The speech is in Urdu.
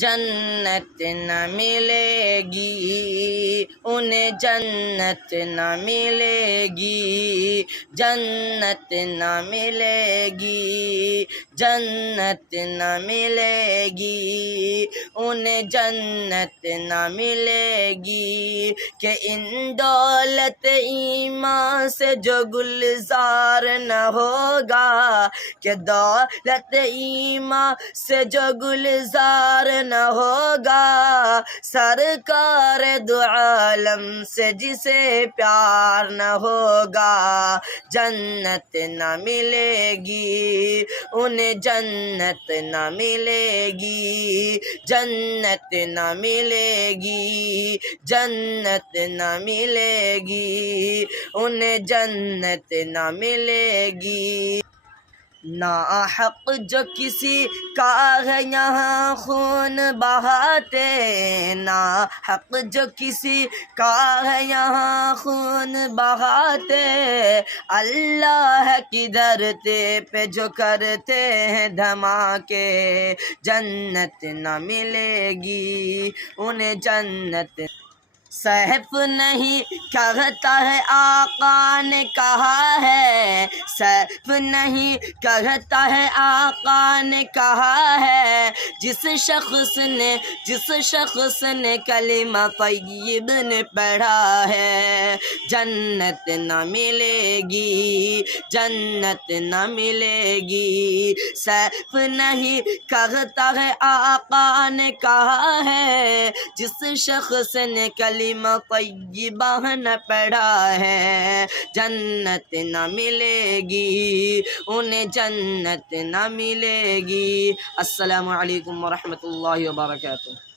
جنت نہ ملے گی انہیں، جنت نہ ملے گی، جنت نہ ملے گی، جنت نہ ملے گی انہیں، جنت نہ ملے گی کہ ان دولت ایمان سے جو گلزار نہ ہوگا، کہ دولت ایمان سے جو گلزار نہ ہوگا، سرکار دو عالم سے جسے پیار نہ ہوگا، جنت نہ ملے گی انہیں، جنت نہ ملے گی، جنت نہ ملے گی، جنت نہ ملے گی انہیں، جنت نہ ملے گی۔ ناحق جو کسی کا ہے یہاں خون بہاتے، ناحق جو کسی کا ہے یہاں خون بہاتے، اللہ کی دھرتی پہ جو کرتے ہیں دھماکے، جنت نہ ملے گی انہیں، جنت۔ سیف نہیں کہتا ہے آقا نے کہا ہے، سیف نہیں کہتا ہے آقا نے کہا ہے، جس شخص نے کلمہ طیب نے پڑھا ہے، جنت نہ ملے گی، جنت نہ ملے گی۔ سیف نہیں کہتا ہے آقا نے کہا ہے، جس شخص نے کلمہ طیبہ نہ پڑھا ہے، جنت نہ ملے گی انہیں، جنت نہ ملے گی۔ السلام علیکم ورحمۃ اللہ وبرکاتہ۔